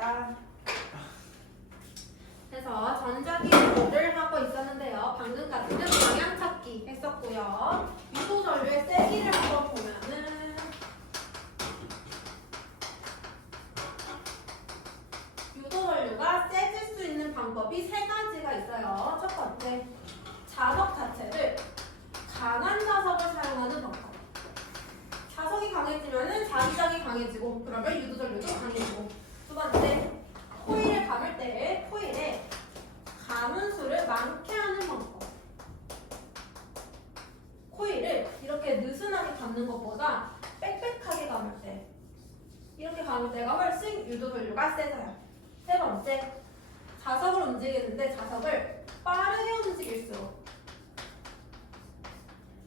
하겠습니다. 그래서 전자기구를 하고 있었는데요. 방금까지는 방향 찾기 했었고요. 유도 전류의 세기를 한번 보면은 유도 전류가 세질 수 있는 방법이 세 가지가 있어요. 첫 번째, 자석 자체를 강한 자석을 사용하는 방법. 자석이 강해지면은 자기장이 강해지고 그러면 유도 전류도 강해지고. 두 번째, 코일을 감을 때 코일에 감은 수를 많게 하는 방법. 코일을 이렇게 느슨하게 감는 것보다 빽빽하게 감을 때, 이렇게 감을 때가 훨씬 유도 전류가 세져요. 세 번째, 자석을 움직이는데 자석을 빠르게 움직일수록,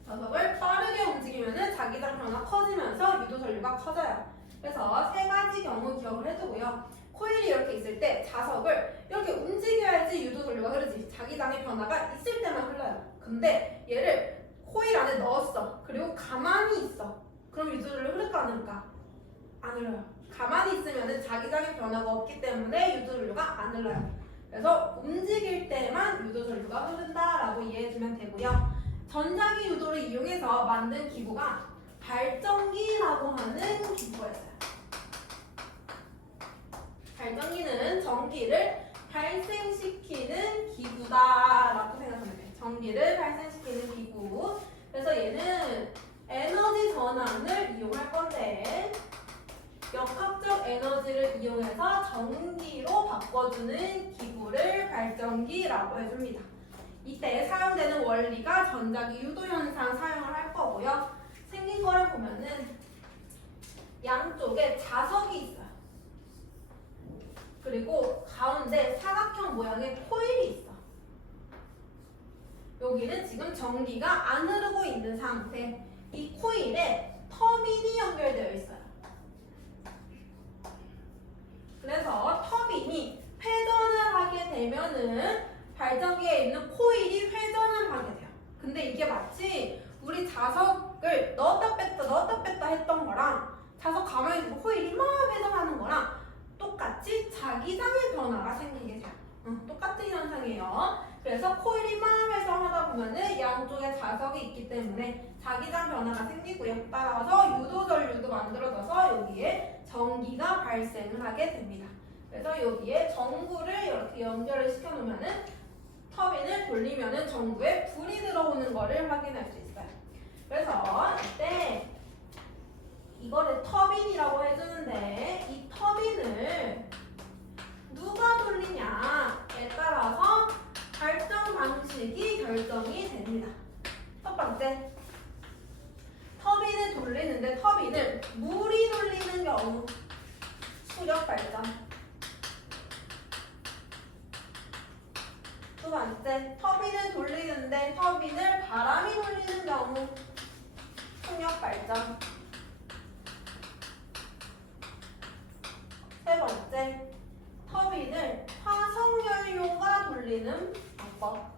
자석을 빠르게 움직이면은 자기장 변화 커지면서 유도 전류가 커져요. 그래서 세 가지 경우 기억을 해두고요. 코일이 이렇게 있을 때 자석을 이렇게 움직여야지 유도 전류가 흐르지. 자기장의 변화가 있을 때만 흘러요. 근데 얘를 코일 안에 넣었어. 그리고 가만히 있어. 그럼 유도 전류 흐를까 안 흐를까? 안 흘러요. 가만히 있으면은 자기장의 변화가 없기 때문에 유도 전류가 안 흘러요. 그래서 움직일 때만 유도 전류가 흐른다라고 이해해주면 되고요. 전자기 유도를 이용해서 만든 기구가 발전기라고 하는 기구가 있어요. 발전기는 전기를 발생시키는 기구다라고 생각하면 돼요. 전기를 발생시키는 기구. 그래서 얘는 에너지 전환을 이용할 건데 역학적 에너지를 이용해서 전기로 바꿔주는 기구를 발전기라고 해줍니다. 이때 사용되는 원리가 전자기 유도 현상 사용을 할 거고요. 생긴 거를 보면은 양쪽에 자석이 있어요. 그리고 가운데 사각형 모양의 코일이 있어. 여기는 지금 전기가 안 흐르고 있는 상태. 이 코일에 터빈이 연결되어 있어요. 그래서 터빈이 회전을 하게 되면은 발전기에 있는 코일이 회전을 하게 돼요. 근데 이게 마치 우리 자석을 넣었다 뺐다 했던 거랑 자석 가만히 두고 코일이 막 회전하는 거랑 똑같이 자기장의 변화가 생기게 돼요. 똑같은 현상이에요. 그래서 코일이 막 회전하다 보면은 양쪽에 자석이 있기 때문에 자기장 변화가 생기고요. 따라서 유도 전류도 만들어져서 여기에 전기가 발생을 하게 됩니다. 그래서 여기에 전구를 이렇게 연결을 시켜놓으면은 터빈을 돌리면은 전구에 불이 들어오는 거를 확인할 수 있어요. 그래서 이때 이거를 터빈이라고 해주는데 이 터빈을 누가 돌리냐에 따라서 발전 방식이 결정이 됩니다. 첫 번째, 터빈을 돌리는데 터빈을 물이 돌리는 경우 수력 발전. 두 번째, 터빈을 돌리는데 터빈을 바람이 돌리는 경우 풍력 발전. 세 번째, 터빈을 화석연료가 돌리는 방법.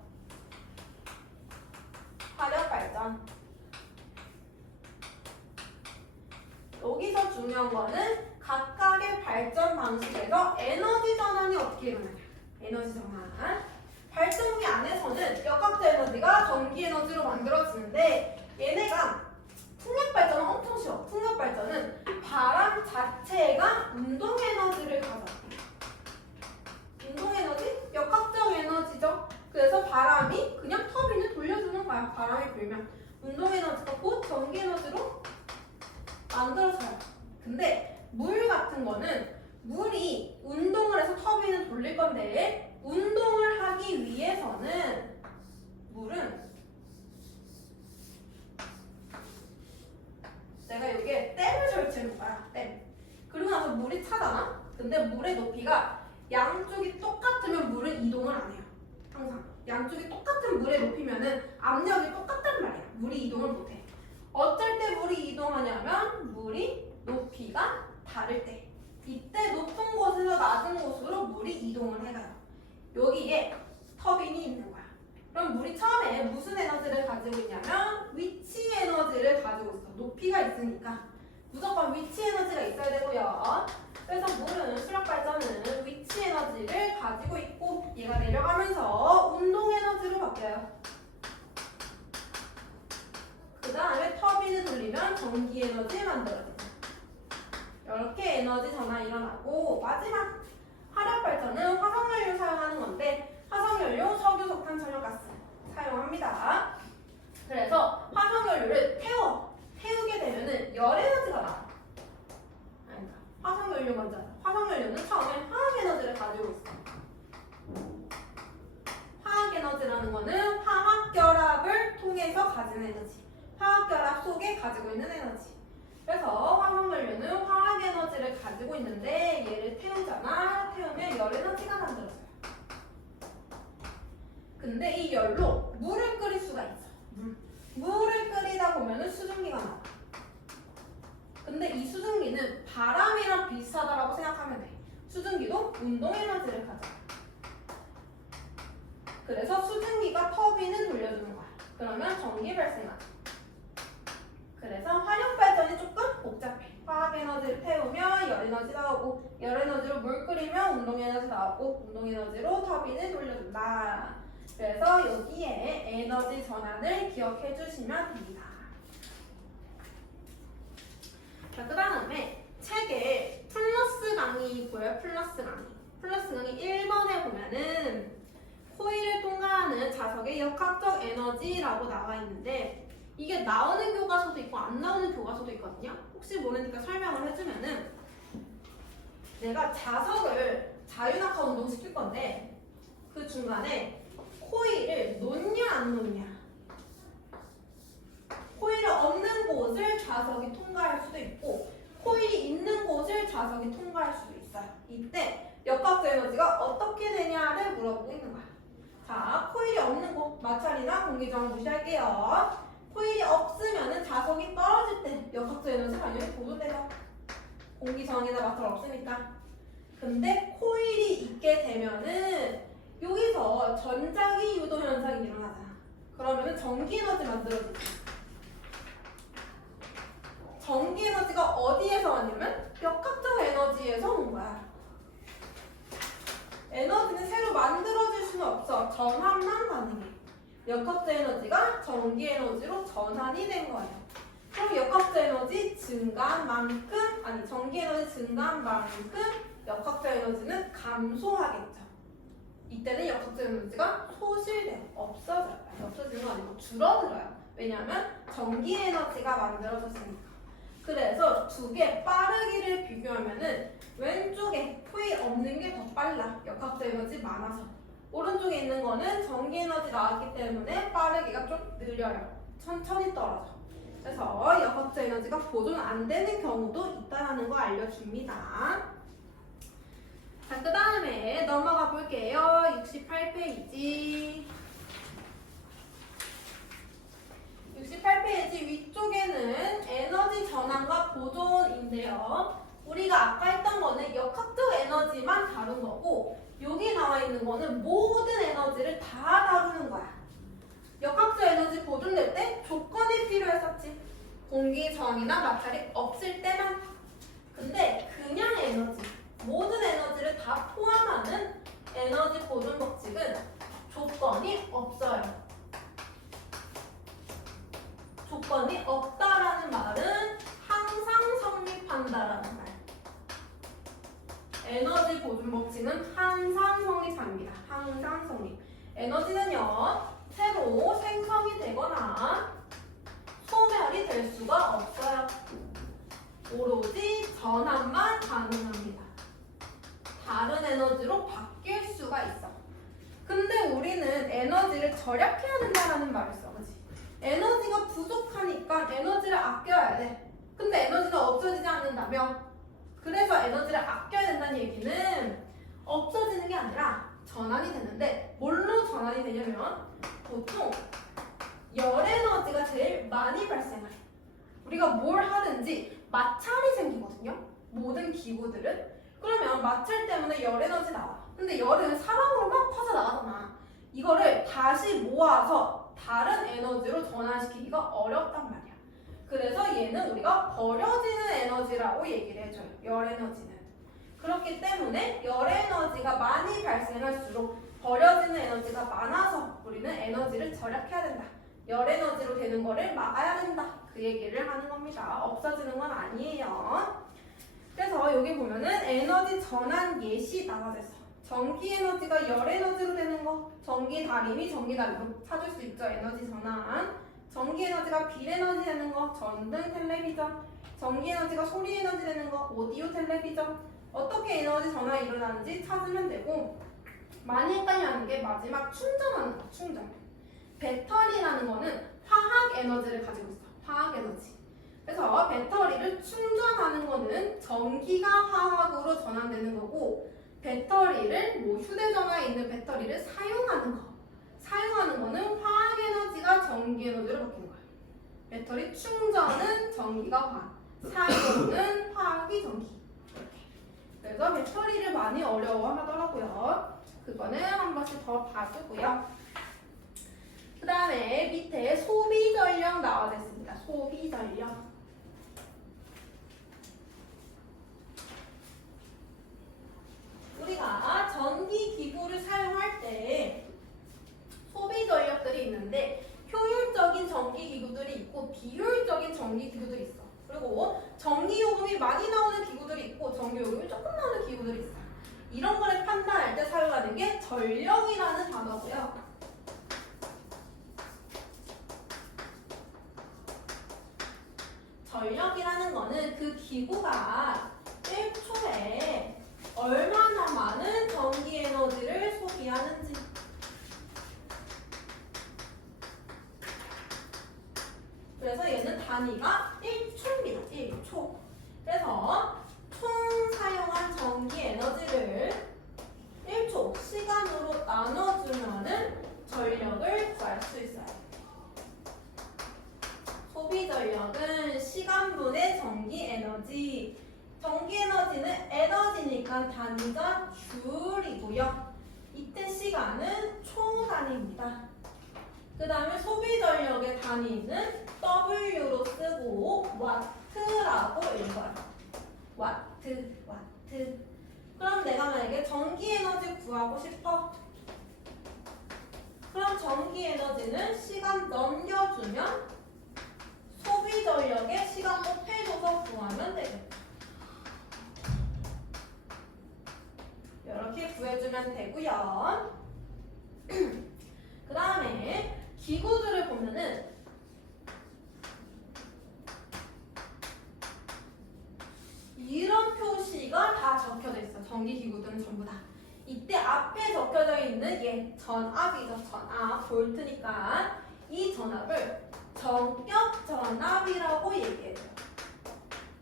화력 발전. 여기서 중요한 거는 각각의 발전 방식에서 에너지 전환이 어떻게 일어나냐. 에너지 전환. 발전기 안에서는 역학적 에너지가 전기 에너지로 만들어지는데 얘네가 풍력 발전은 엄청 쉬워. 풍력 발전은 바람 자체가 운동 에너지를 가져요. 운동 에너지? 역학적 에너지죠. 그래서 바람이 그냥 터빈을 돌려주는 거야. 바람이 불면 운동 에너지가 곧 전기 에너지로 만들어져요. 근데 물 같은 거는 물이 운동을 해서 터빈을 돌릴 건데 운동을 하기 위해서는 물은 내가 여기에 댐을 설치해 거야. 댐. 그리고 나서 물이 차잖아. 근데 물의 높이가 양쪽이 똑같으면 물은 이동을 안 해요. 항상 양쪽이 똑같은 물의 높이면은 압력이 똑같단 말이야. 물이 이동을 못 해. 어쩔 때 물이 이동하냐면 물이 높이가 다를 때. 이때 높은 곳에서 낮은 곳으로 물이 이동을 해가요. 여기에 터빈이 있는 거야. 그럼 물이 처음에 무슨 에너지를 가지고 있냐면 위치 에너지를 가지고 있어. 높이가 있으니까 무조건 위치 에너지가 있어야 되고요. 그래서 물은 수력 발전은 가지고 있고 얘가 내려가면서 운동 에너지로 바뀌어요. 그 다음에 터빈을 돌리면 전기 에너지 만들어져요. 이렇게 에너지 전환이 일어나고 마지막 화력 발전은 화석연료 사용하는 건데 화석연료, 석유, 석탄, 천연가스 사용합니다. 그래서 화석연료를 태우게 되면은 열 에너지가 나와요. 그러니까 화석연료 먼저. 화석연료는 처음에 화학 에너지를 가지고 있어요. 화학 에너지라는 거는 화학 결합을 통해서 가진 에너지. 화학 결합 속에 가지고 있는 에너지. 그래서 화석연료는 화학 에너지를 가지고 있는데 얘를 태우잖아. 태우면 열 에너지가 만들어져요. 근데 이 열로 물을 끓일 수가 있어. 물을 끓이다 보면은 수증기가 나와. 근데 이 수증기는 바람이랑 비슷하다라고 생각하면 돼. 수증기도 운동 에너지를 가져. 그래서 수증기가 터빈을 돌려주는 거야. 그러면 전기 발생하죠. 그래서 화력 발전이 조금 복잡해. 화학 에너지를 태우면 열 에너지 나오고 열 에너지로 물 끓이면 운동 에너지 나오고 운동 에너지로 터빈을 돌려준다. 그래서 여기에 에너지 전환을 기억해 주시면 됩니다. 자, 그 다음에 책에 플러스 강의 보여요. 플러스 강의. 플러스 강의 1번에 보면은 코일을 통과하는 자석의 역학적 에너지라고 나와 있는데 이게 나오는 교과서도 있고 안 나오는 교과서도 있거든요. 혹시 모르니까 설명을 해주면은 내가 자석을 자유낙하 운동 시킬 건데 그 중간에 코일을 놓냐 안 놓냐, 코일이 없는 곳을 자석이 통과할 수도 있고 코일이 있는 곳을 자석이 통과할 수도 있어요. 이때 역학적 에너지가 어떻게 되냐를 물어보고 있는 거야. 자, 코일이 없는 곳, 마찰이나 공기저항 무시할게요. 코일이 없으면은 자석이 떨어질 때 역학적 에너지 당연히 보존되죠. 공기저항이나 마찰 없으니까. 근데 코일이 있게 되면은 여기서 전자기 유도 현상이 일어나잖아. 그러면은 전기 에너지 만들어지지. 전기 에너지가 어디에서 왔냐면 역학적 에너지에서 온 거야. 에너지는 새로 만들어질 수는 없어. 전환만 가능해. 역학적 에너지가 전기 에너지로 전환이 된 거예요. 그럼 역학적 에너지 증가한 만큼, 아니 전기 에너지 증가한 만큼 역학적 에너지는 감소하겠죠. 이때는 역학적 에너지가 소실돼요. 없어져요. 없어지는 거 아니고 줄어들어요. 왜냐하면 전기 에너지가 만들어졌으니까. 그래서 두 개 빠르기를 비교하면은 왼쪽에 코일 없는 게 더 빨라. 역학적 에너지 많아서. 오른쪽에 있는 거는 전기 에너지 나왔기 때문에 빠르기가 좀 느려요. 천천히 떨어져. 그래서 역학적 에너지가 보존 안 되는 경우도 있다는 거 알려줍니다. 자, 그 다음에 넘어가 볼게요. 68페이지. 68페이지 위쪽에는 에너지 전환과 보존인데요. 우리가 아까 했던 거는 역학적 에너지만 다룬 거고 여기 나와 있는 거는 모든 에너지를 다 다루는 거야. 역학적 에너지 보존될 때 조건이 필요했었지. 공기 저항이나 마찰이 없을 때만. 근데 그냥 에너지, 모든 에너지를 다 포함하는 에너지 보존 법칙은 조건이 없어요. 조건이 없다라는 말은 항상 성립한다라는 말. 에너지 보존 법칙은 항상 성립합니다. 항상 성립. 에너지는요, 새로 생성이 되거나 소멸이 될 수가 없어요. 오로지 전환만 가능합니다. 다른 에너지로 바뀔 수가 있어. 근데 우리는 에너지를 절약해야 된다는 말을 써, 그치? 에너지가 부족하니까 에너지를 아껴야 돼. 근데 에너지가 없어지지 않는다며? 그래서 에너지를 아껴야 된다는 얘기는 없어지는 게 아니라 전환이 되는데 뭘로 전환이 되냐면 보통 열 에너지가 제일 많이 발생해. 우리가 뭘 하든지 마찰이 생기거든요. 모든 기구들은. 그러면 마찰 때문에 열 에너지 나와. 근데 열은 사방으로 막 퍼져나가잖아. 이거를 다시 모아서 다른 에너지로 전환시키기가 어렵단 말이야. 그래서 얘는 우리가 버려지는 에너지라고 얘기를 해줘요. 열 에너지는. 그렇기 때문에 열 에너지가 많이 발생할수록 버려지는 에너지가 많아서 우리는 에너지를 절약해야 된다. 열 에너지로 되는 거를 막아야 된다. 그 얘기를 하는 겁니다. 없어지는 건 아니에요. 그래서 여기 보면은 에너지 전환 예시 나와 있어. 전기 에너지가 열 에너지로 되는 거, 전기 다림이 전기 다림으로 찾을 수 있죠. 에너지 전환. 전기 에너지가 빛 에너지 되는 거, 전등, 텔레비전. 전기 에너지가 소리 에너지 되는 거, 오디오, 텔레비전. 어떻게 에너지 전환이 일어나는지 찾으면 되고, 많이 헷갈려하는 게 마지막 충전하는 거, 충전. 배터리라는 거는 화학 에너지를 가지고 있어. 화학 에너지. 그래서 배터리를 충전하는 거는 전기가 화학으로 전환되는 거고, 배터리를 뭐 휴대전화에 있는 배터리를 사용하는 거는 화학 에너지가 전기 에너지로 바뀌는 거예요. 배터리 충전은 전기가 화학, 사용은 화학이 전기. 그래서 배터리를 많이 어려워하더라고요. 그거는 한 번씩 더 봐주고요. 그 다음에 밑에 소비 전력 나와져 있습니다. 소비 전력. 우리가 전기 기구를 사용할 때 소비 전력들이 있는데 효율적인 전기 기구들이 있고 비효율적인 전기 기구들이 있어. 그리고 전기 요금이 많이 나오는 기구들이 있고 전기 요금이 조금 나오는 기구들이 있어. 이런 거를 판단할 때 사용하는 게 전력이라는 단어고요. 전력이라는 거는 그 기구가 1초에 얼마나 많은 전기 에너지를 소비하는지. 그래서 얘는 단위가 1초입니다. 1초. 그래서 총 사용한 전기 에너지를 1초 시간으로 나눠주면은 전력을 구할 수 있어요. 소비 전력은 시간분의 전기 에너지. 전기 에너지는 에너지니까 단위가 줄이고요. 이때 시간은 초 단위입니다. 그 다음에 소비 전력의 단위는 W로 쓰고 와트라고 읽어요. 와트. 그럼 내가 만약에 전기 에너지 구하고 싶어. 그럼 전기 에너지는 시간 넘겨주면 소비 전력에 시간 곱해줘서 구하면 되겠다. 이렇게 구해주면 되고요. 그 다음에 기구들을 보면은 이런 표시가 다 적혀져 있어. 전기 기구들은 전부 다. 이때 앞에 적혀져 있는 얘 전압이죠. 전압, 볼트니까 이 전압을 전격 전압이라고 얘기해요.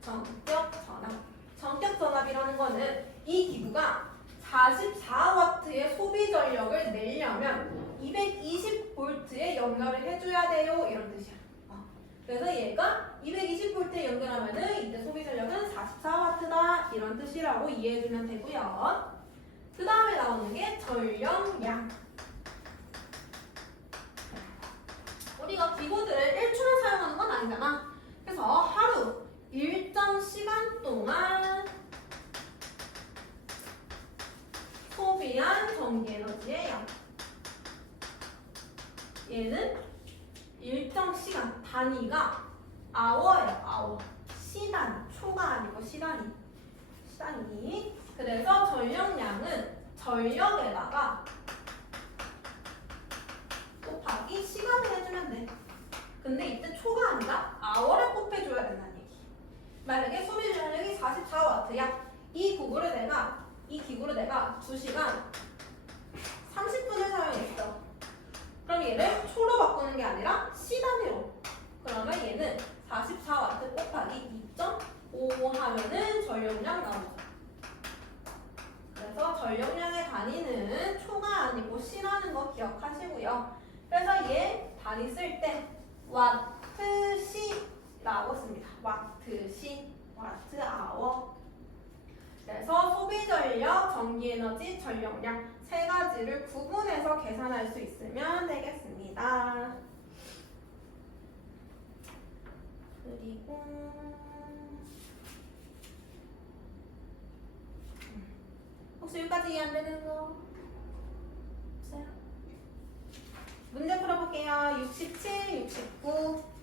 전격 전압. 전격 전압이라는 거는 이 기구가 44W의 소비 전력을 내려면 220V에 연결을 해줘야 돼요. 이런 뜻이야. 그래서 얘가 220V에 연결하면은 이때 소비 전력은 44W다. 이런 뜻이라고 이해해주면 되고요. 그 다음에 나오는 게 전력량. 우리가 기구들을 1초만 사용하는 건 아니잖아. 그래서 하루 일정 시간 동안 소비한 전기 에너지의 양. 얘는 일정 시간 단위가 hour예요. hour. 시단. 초가 아니고 시단위. 그래서 전력량은 전력에다가 곱하기 시간을 해주면 돼. 근데 이때 초가 아니라 hour에 곱해줘야 된다는 얘기. 만약에 소비 전력이 44W야. 이 기구를 내가 2시간 30분을 사용했어. 그럼 얘를 초로 바꾸는 게 아니라 시단위로. 그러면 얘는 44W 곱하기 2.5 하면은 전력량 나오죠. 그래서 전력량의 단위는 초가 아니고 시라는 거 기억하시고요. 그래서 얘 단위 쓸 때 와트시라고 씁니다. 와트시, 와트아워. 그래서 소비 전력, 전기 에너지, 전력량 세 가지를 구분해서 계산할 수 있으면 되겠습니다. 그리고 수유까지 이해 안 되는 거 없어요? 문제 풀어볼게요. 67, 69.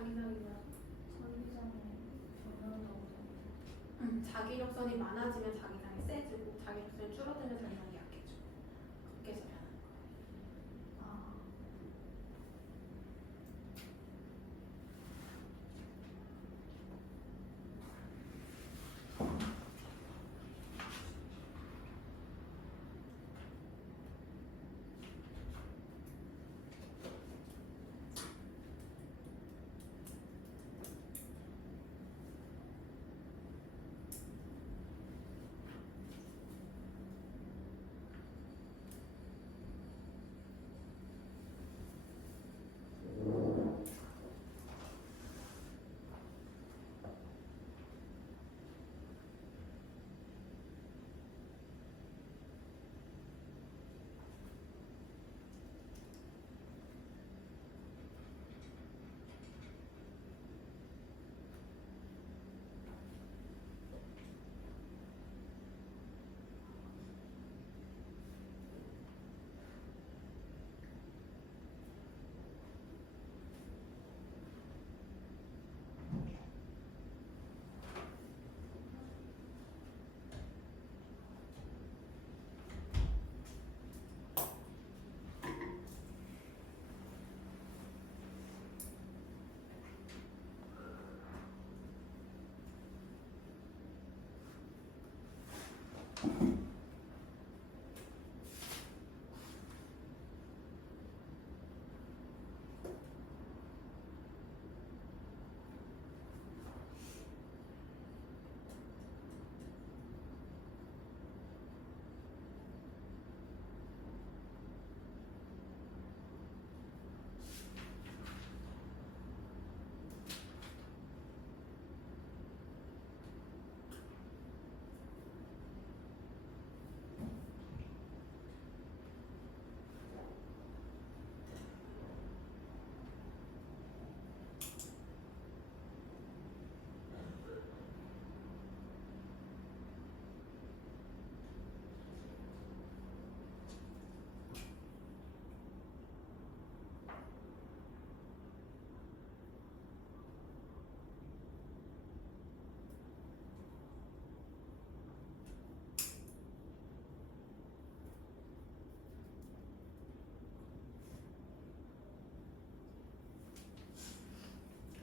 자기장이면 자기장에 전혀 자기력선이 많아지면 자기장이 세지고 자기력선이 줄어들면 자기장이 약해져. 그렇게 해서 변하는 거예요. 아,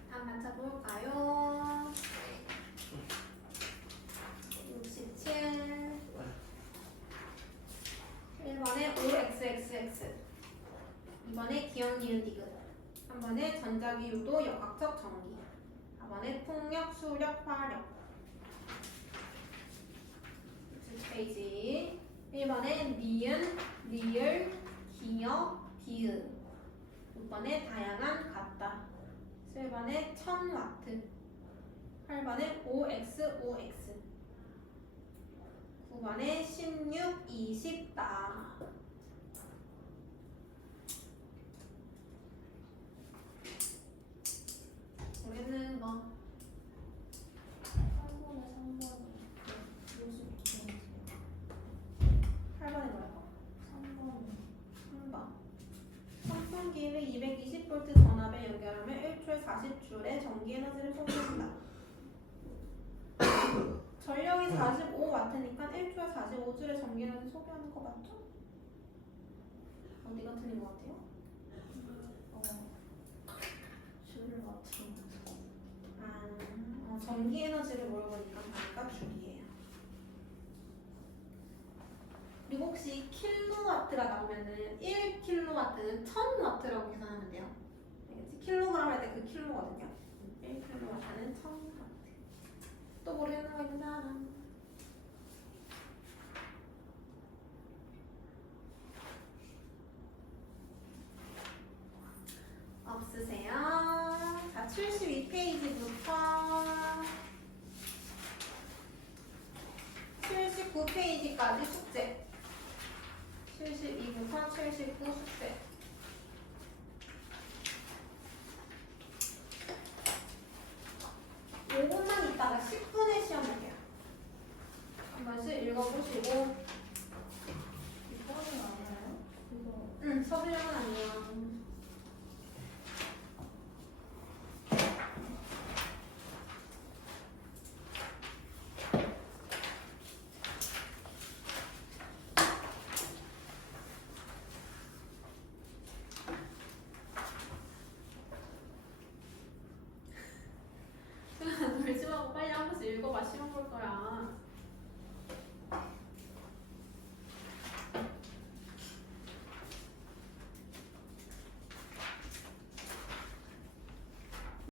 한번 찾아볼까요? 67 1번에 OXXX 2번에 기억 니은 디귿 3번에 전자기 유도 역학적 전기 4번에 풍력 수력 화력 67페이지 1번에 니은 리을 기억 비읍 6번에 다양한 같다 7번에 1000W 8번에 OXOX 9번에 16, 20다 모르겠는 거 3번에 3번이 8번에 뭐라고? 3번이 3번 선풍기를 220V 전압에 연결하면 1초에 40J의 전기 에너지를 소비한다. 전력이 45W니까 1초에 45J의 전기 에너지 소비하는 거 맞죠? 어디가 틀린 것 같아요? 줄 맞춘 전기 에너지를 물어보니까 다니까 줄이에요. 그리고 혹시 킬로와트가 나오면은 1킬로와트는 1000W라고 계산하면 돼요. 알겠지? 킬로그램 할 때 그 킬로거든요. 1킬로와트는 1000W. 또 모르겠는 거 있는 사람? 없으세요? 자, 72페이지부터 79페이지까지 숙제. 72부터 79 숙제. 5분만 있다가 10분에 시험 볼게요. 한 번씩 읽어보시고. 이거는 알아요? 이거 서술형은 아니에요. 빨리 한 번씩 읽어봐. 시험 볼 거야.